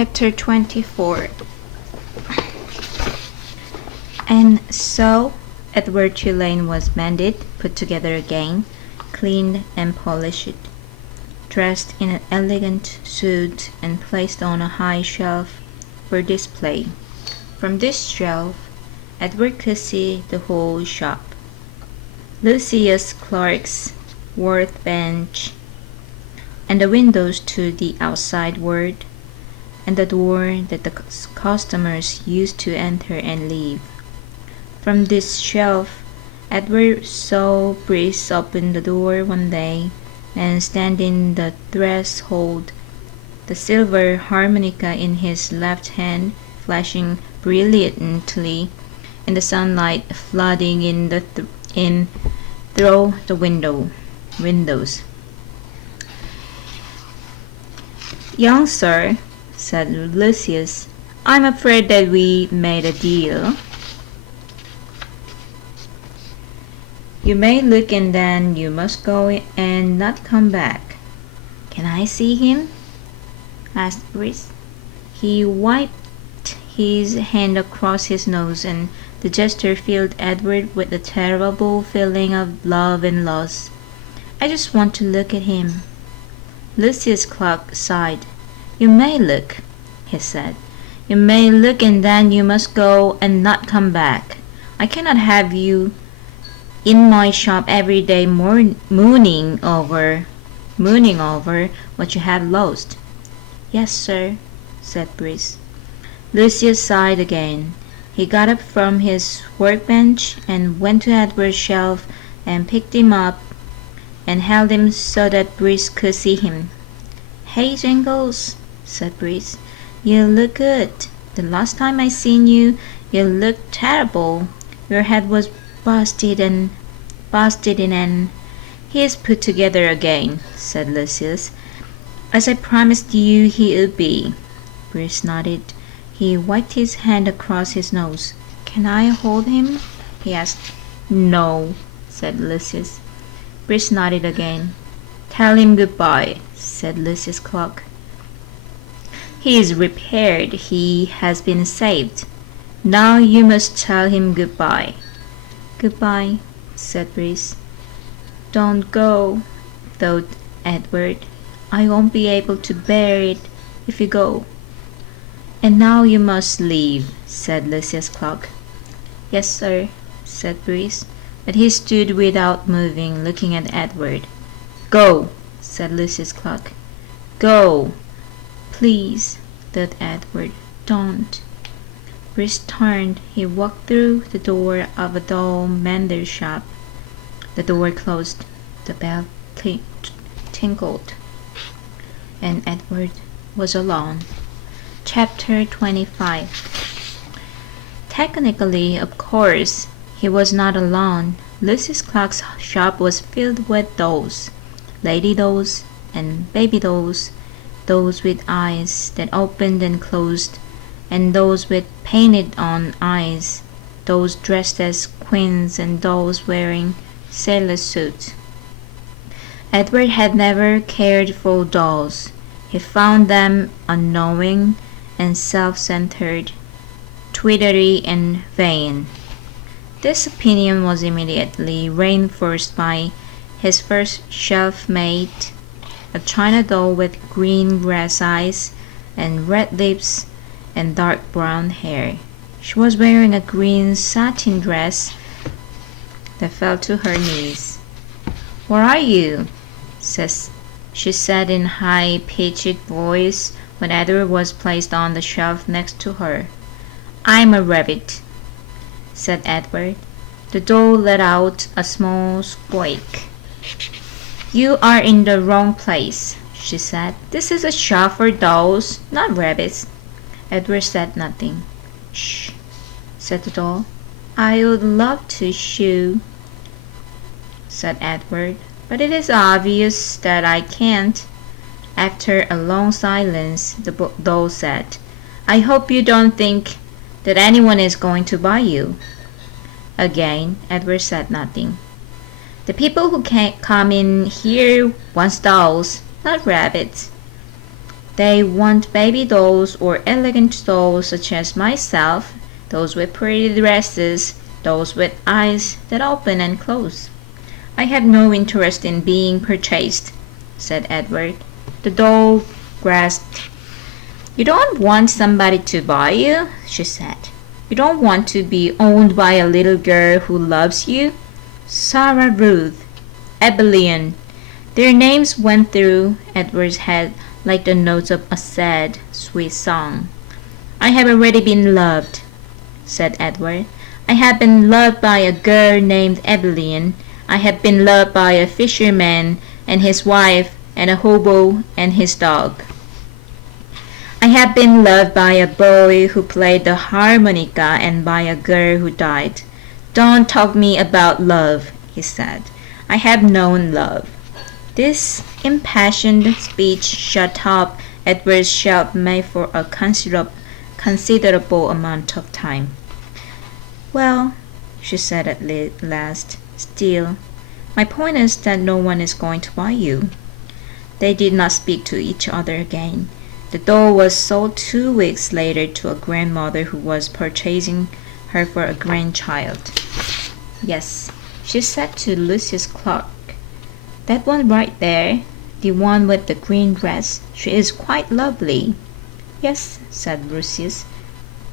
Chapter 24. And so Edward Tulane was mended, put together again, cleaned and polished, dressed in an elegant suit, and placed on a high shelf for display. From this shelf, Edward could see the whole shop. Lucius Clark's workbench, and the windows to the outside world, and the door that the customers used to enter and leave. From this shelf, Edward saw Brice open the door one day and stand in the threshold, the silver harmonica in his left hand flashing brilliantly in the sunlight flooding in through the windows. "Young sir," said Lucius, "I'm afraid that we made a deal. You may look and then you must go and not come back." "Can I see him?" asked Brice. He wiped his hand across his nose, and the gesture filled Edward with a terrible feeling of love and loss. "I just want to look at him." Lucius Clark sighed. "You may look," he said. "You may look and then you must go and not come back. I cannot have you in my shop every day mooning over what you have lost." "Yes, sir," said Brice. Lucius sighed again. He got up from his workbench and went to Edward's shelf and picked him up and held him so that Brice could see him. "Hey, Jingles," said Brice, "you look good. The last time I seen you, you looked terrible. Your head was busted in and he is put together again," said Lucius, "as I promised you he would be." Brice nodded. He wiped his hand across his nose. "Can I hold him?" he asked. "No," said Lucius. Brice nodded again. "Tell him goodbye," said Lucius Clark. "He is repaired. He has been saved. Now you must tell him goodbye." "Goodbye," said Brice. "Don't go," thought Edward. "I won't be able to bear it if you go." "And now you must leave," said Lucius Clark. "Yes, sir," said Brice, but he stood without moving, looking at Edward. "Go," said Lucius Clark. "Go." "Please," thought Edward, "don't." Brice turned. He walked through the door of a doll mender's shop. The door closed. The bell tinkled, and Edward was alone. Chapter 25. Technically, of course, he was not alone. Lucius Clark's shop was filled with dolls, lady dolls and baby dolls, those with eyes that opened and closed, and those with painted-on eyes, those dressed as queens and dolls wearing sailor suits. Edward had never cared for dolls. He found them unknowing and self-centered, twittery and vain. This opinion was immediately reinforced by his first shelf-mate, a china doll with green grass eyes and red lips and dark brown hair. She was wearing a green satin dress that fell to her knees. "Where are you?" she said in a high-pitched voice when Edward was placed on the shelf next to her. "I'm a rabbit," said Edward. The doll let out a small squeak. "You are in the wrong place," she said. "This is a shop for dolls, not rabbits." Edward said nothing. "Shh," said the doll. "I would love to shoo," said Edward, "but it is obvious that I can't." After a long silence, the doll said, "I hope you don't think that anyone is going to buy you." Again, Edward said nothing. "The people who come in here want dolls, not rabbits." They want baby dolls or elegant dolls such as myself, those with pretty dresses, those with eyes that open and close. I have no interest in being purchased, said Edward. The doll grasped. You don't want somebody to buy you, she said. You don't want to be owned by a little girl who loves you. Sarah Ruth, Evelyn. Their names went through Edward's head like the notes of a sad, sweet song. I have already been loved, said Edward. I have been loved by a girl named Evelyn. I have been loved by a fisherman and his wife and a hobo and his dog. I have been loved by a boy who played the harmonica and by a girl who died. Don't talk me about love, he said. I have known love. This impassioned speech shut up Edward's shelf made for a considerable amount of time. Well, she said at last, still, my point is that no one is going to buy you. They did not speak to each other again. The doll was sold 2 weeks later to a grandmother who was purchasing her for a grandchild. Yes, she said to Lucius Clark. That one right there, the one with the green dress, she is quite lovely. Yes, said Lucius.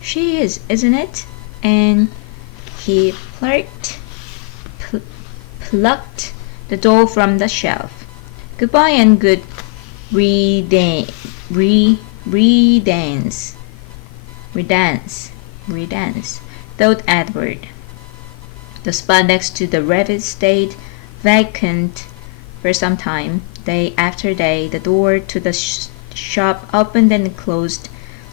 She is, isn't it? And he plucked the doll from the shelf. Goodbye and good redance, thought Edward. The spot next to the rabbit stayed vacant for some time. Day after day, the door to the shop opened and closed,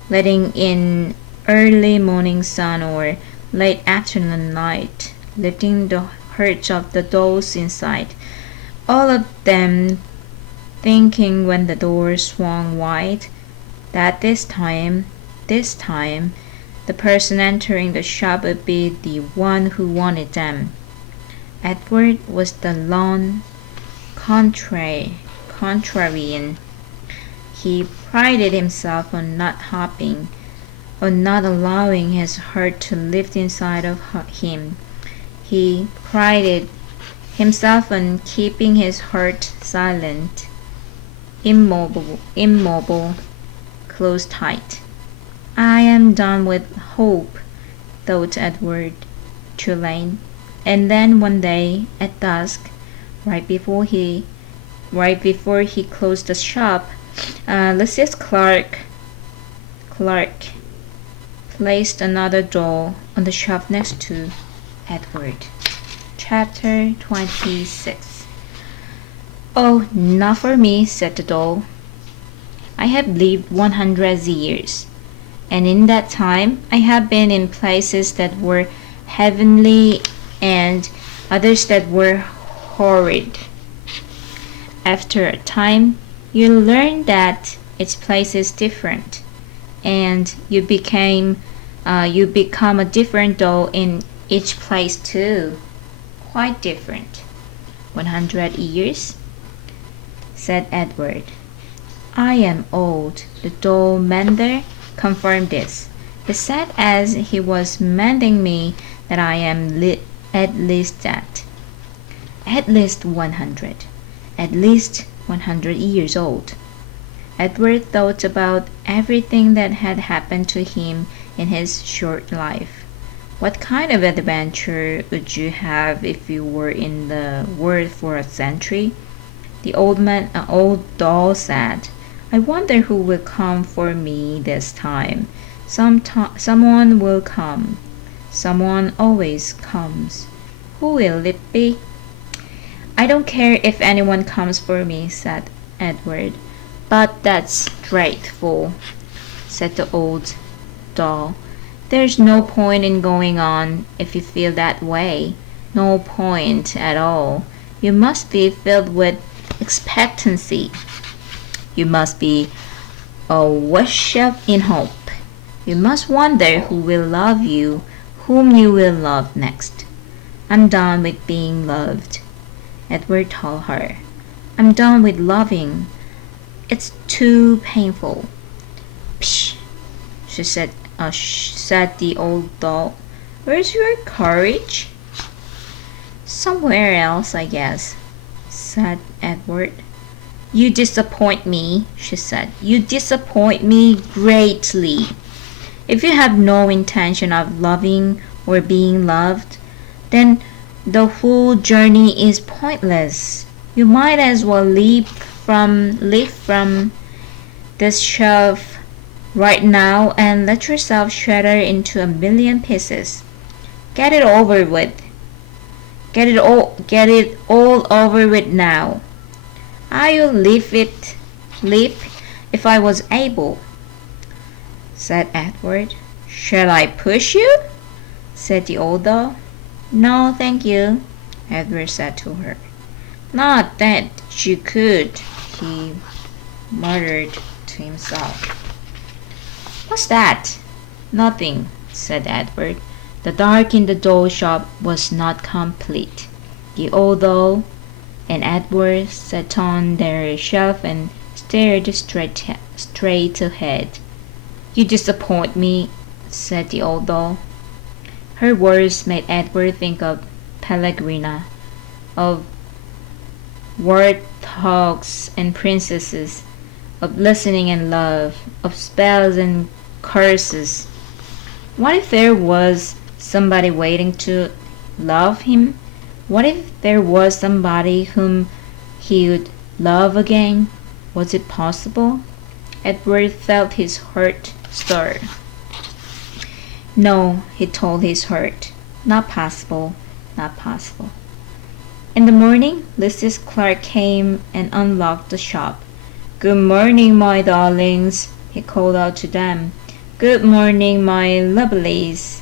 letting in early morning sun or late afternoon light, lifting the hearts of the dolls inside, all of them thinking when the door swung wide that this time, the person entering the shop would be the one who wanted them. Edward was the lone contrarian. He prided himself on not hopping, on not allowing his heart to lift inside of him. He prided himself on keeping his heart silent, immobile, closed tight. I am done with hope, thought Edward Tulane. And then one day at dusk, right before he closed the shop, Lucius Clark placed another doll on the shelf next to Edward. Chapter 26. Oh, not for me, said the doll. I have lived 100 years, and in that time I have been in places that were heavenly and others that were horrid. After a time, you learn that each place is different, and you become a different doll in each place too. Quite different. 100 years, said Edward. I am old. The doll mender confirmed this. He said as he was mending me that I am at least that. At least 100. At least 100 years old. Edward thought about everything that had happened to him in his short life. What kind of adventure would you have if you were in the world for a century? The old doll said, I wonder who will come for me this time. Someone will come. Someone always comes. Who will it be? I don't care if anyone comes for me, said Edward. But that's dreadful, said the old doll. There's no point in going on if you feel that way. No point at all. You must be filled with expectancy. You must be awash in hope. You must wonder who will love you, whom you will love next. I'm done with being loved, Edward told her. I'm done with loving. It's too painful. Psh, said the old doll. Where's your courage? Somewhere else, I guess, said Edward. You disappoint me, she said. You disappoint me greatly. If you have no intention of loving or being loved, then the whole journey is pointless. You might as well leap from this shelf right now and let yourself shatter into a million pieces. Get it over with. Get it all over with now. I'll leave if I was able, said Edward. Shall I push you? Said the old doll. No, thank you, Edward said to her. Not that you could, he muttered to himself. What's that? Nothing, said Edward. The dark in the doll shop was not complete. The old doll and Edward sat on their shelf and stared straight ahead. You disappoint me, said the old doll. Her words made Edward think of Pellegrina, of warthogs and princesses, of listening and love, of spells and curses. What if there was somebody waiting to love him? What if there was somebody whom he would love again? Was it possible? Edward felt his heart stir. No, he told his heart. Not possible, not possible. In the morning, Mrs. Clark came and unlocked the shop. Good morning, my darlings, he called out to them. Good morning, my lovelies.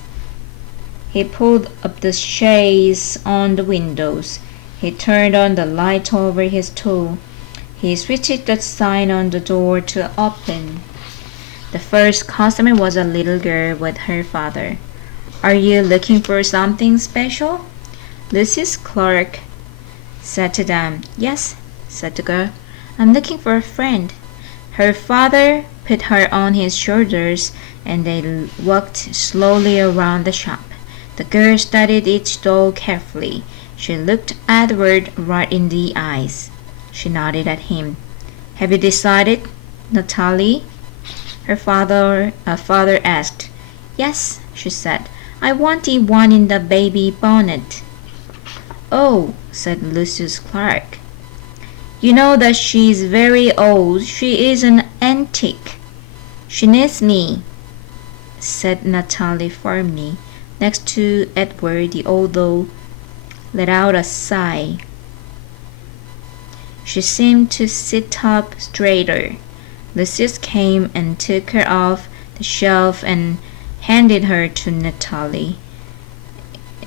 He pulled up the shades on the windows. He turned on the light over his tool. He switched the sign on the door to open. The first customer was a little girl with her father. Are you looking for something special? Mrs. Clark said to them. Yes, said the girl. I'm looking for a friend. Her father put her on his shoulders and they walked slowly around the shop. The girl studied each doll carefully. She looked Edward right in the eyes. She nodded at him. Have you decided, Natalie? Her father asked. Yes, she said. I want the one in the baby bonnet. Oh, said Lucius Clark. You know that she's very old. She is an antique. She needs me, said Natalie firmly. Next to Edward, the old doll let out a sigh. She seemed to sit up straighter. Lucius came and took her off the shelf and handed her to Natalie.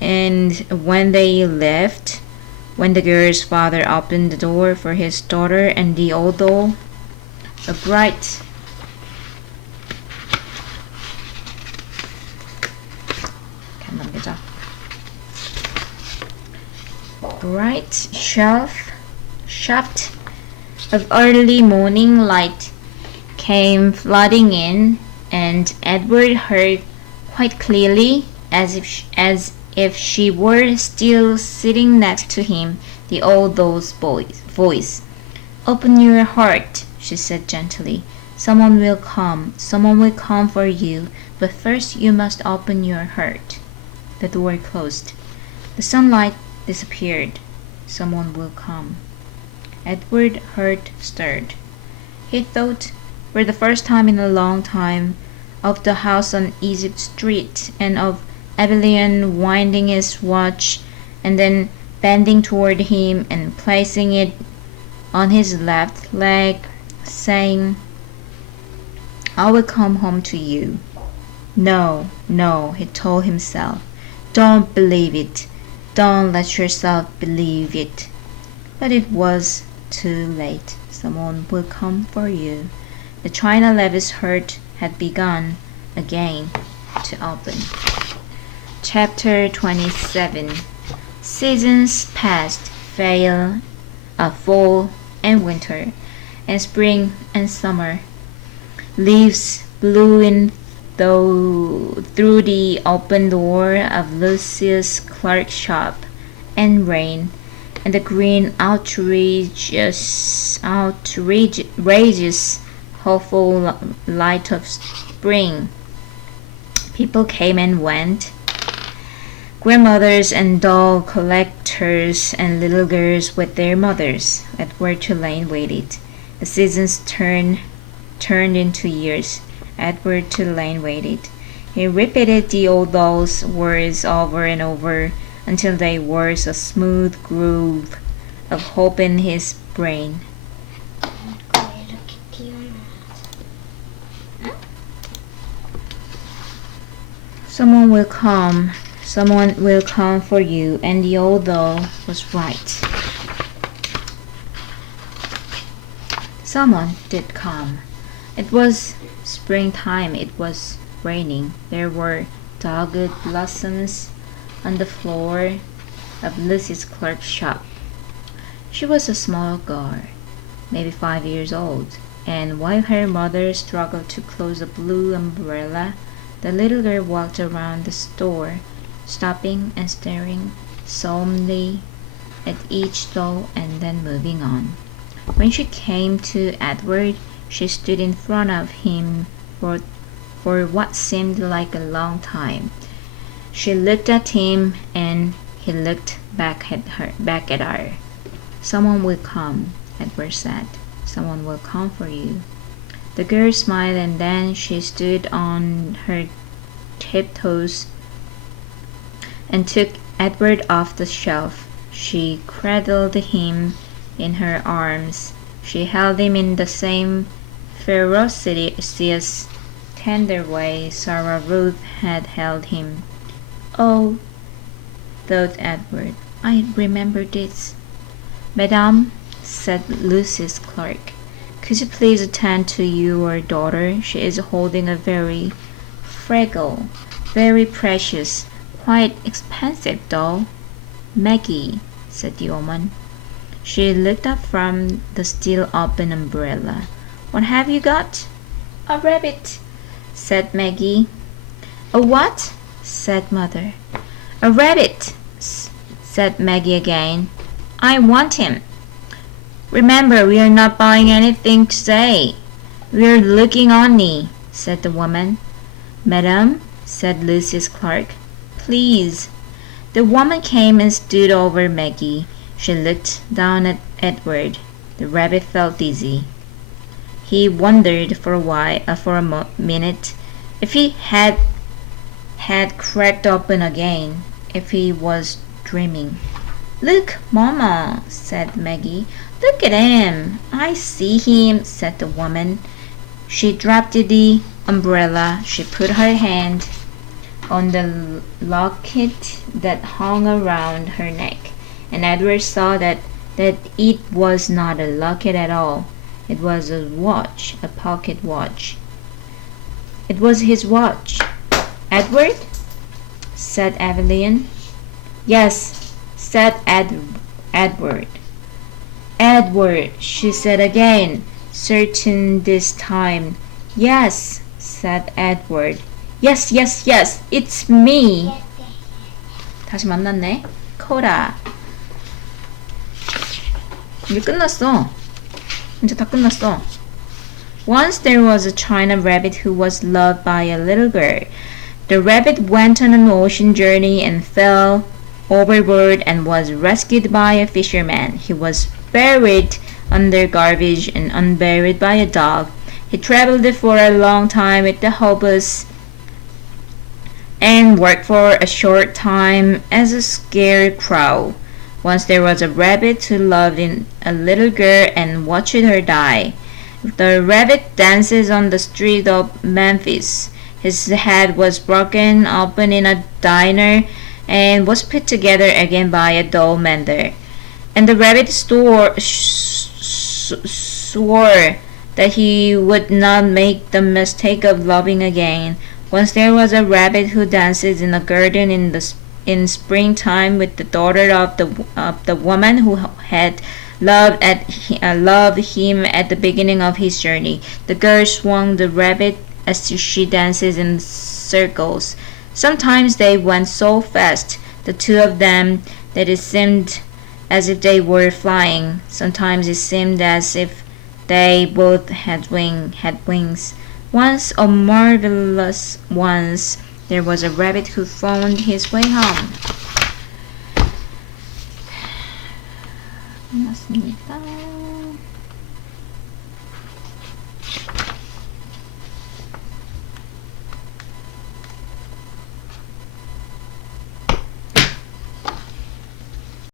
And when they left, when the girl's father opened the door for his daughter and the old doll, a bright shaft of early morning light came flooding in, and Edward heard quite clearly, as if she were still sitting next to him, the old doll's voice. Open your heart, she said gently. Someone will come for you, but first you must open your heart. The door closed. The sunlight disappeared. Someone will come. Edward's heart stirred. He thought, for the first time in a long time, of the house on Egypt Street and of Evelyn winding his watch and then bending toward him and placing it on his left leg, saying, I will come home to you. No, no, he told himself. Don't believe it. Don't let yourself believe it. But it was too late. Someone will come for you. The China Levis heart had begun again to open. Chapter 27. Seasons passed, fall and winter. and spring and summer. Leaves blew in through the open door of Lucius Clark's shop, and rain, and the green, outrageous, hopeful light of spring. People came and went. Grandmothers and doll collectors and little girls with their mothers. Edward Tulane waited. The seasons turned into years. Edward Tulane waited. He repeated the old doll's words over and over until they were a smooth groove of hope in his brain. Someone will come for you, and the old doll was right. Someone did come. It was springtime. It was raining. There were dogwood blossoms on the floor of Lucy's Clark's shop. She was a small girl, maybe 5 years old, and while her mother struggled to close a blue umbrella, the little girl walked around the store, stopping and staring solemnly at each doll and then moving on. When she came to Edward, she stood in front of him for what seemed like a long time. She looked at him and he looked back at her. Someone will come, Edward said. Someone will come for you. The girl smiled, and then she stood on her tiptoes and took Edward off the shelf. She cradled him in her arms. She held him in the same ferocious, tender way Sarah Ruth had held him. Oh, thought Edward, I remember this. Madame, said Lucius Clark, could you please attend to your daughter? She is holding a very fragile, very precious, quite expensive doll. Maggie, said the woman. She looked up from the still open umbrella. What have you got? A rabbit, said Maggie. A what? Said Mother. A rabbit, said Maggie again. I want him. Remember, we are not buying anything today. We are looking only, said the woman. Madam, said Lucius Clark, please. The woman came and stood over Maggie. She looked down at Edward. The rabbit felt dizzy. He wondered for a minute if he had cracked open again, if he was dreaming. Look, Mama, said Maggie. Look at him. I see him, said the woman. She dropped the umbrella. She put her hand on the locket that hung around her neck, and Edward saw that it was not a locket at all. It was a watch, a pocket watch. It was his watch. Edward? Said Evelyn. Yes, said Edward. Edward, she said again, certain this time. Yes, said Edward. Yes, yes, yes, it's me. 다시 만났네. 코라. 이제 끝났어. 이제 다 끝났어. Once there was a China rabbit who was loved by a little girl. The rabbit went on an ocean journey and fell overboard and was rescued by a fisherman. He was buried under garbage and unburied by a dog. He traveled for a long time with the hopeless and worked for a short time as a scarecrow. Once there was a rabbit who loved a little girl and watched her die. The rabbit dances on the street of Memphis. His head was broken open in a diner and was put together again by a doll mender. And the rabbit swore that he would not make the mistake of loving again. Once there was a rabbit who dances in a garden in springtime with the daughter of the woman who had loved him at the beginning of his journey. The girl swung the rabbit as she danced in circles. Sometimes they went so fast, the two of them, that it seemed as if they were flying. Sometimes it seemed as if they both had wings. Once, oh marvelous once, there was a rabbit who found his way home. 끝났습니다.